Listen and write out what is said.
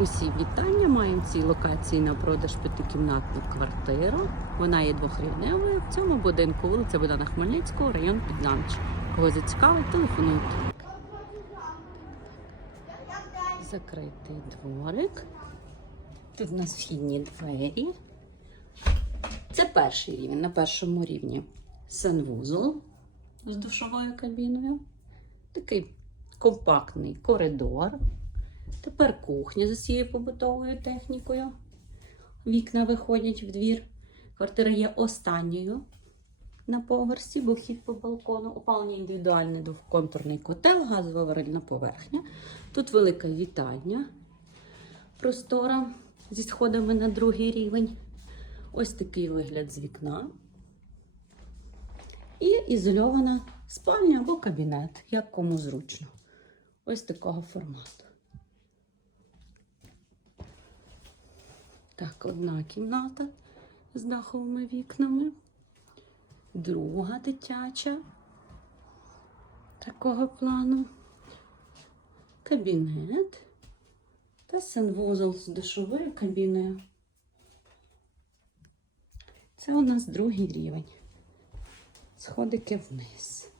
Усі вітання. Маємо в цій локації на продаж п'ятикімнатну квартиру. Вона є двохрівневою. В цьому будинку вулиця Богдана Хмельницького, район Підланч. Кого зацікавить, телефонуйте. Закритий дворик. Тут у нас вхідні двері. Це перший рівень. На першому рівні санвузол з душовою кабіною. Такий компактний коридор. Тепер кухня з усією побутовою технікою. Вікна виходять в двір. Квартира є останньою на поверсі, бо вхід по балкону, опалення індивідуальний двоконтурний котел, газова варильна поверхня. Тут велика вітальня простора зі сходами на другий рівень. Ось такий вигляд з вікна. І ізольована спальня або кабінет, як кому зручно. Ось такого формату. Так, одна кімната з даховими вікнами, друга дитяча такого плану, кабінет та санвузол з душовою кабіною. Це у нас другий рівень. Сходики вниз.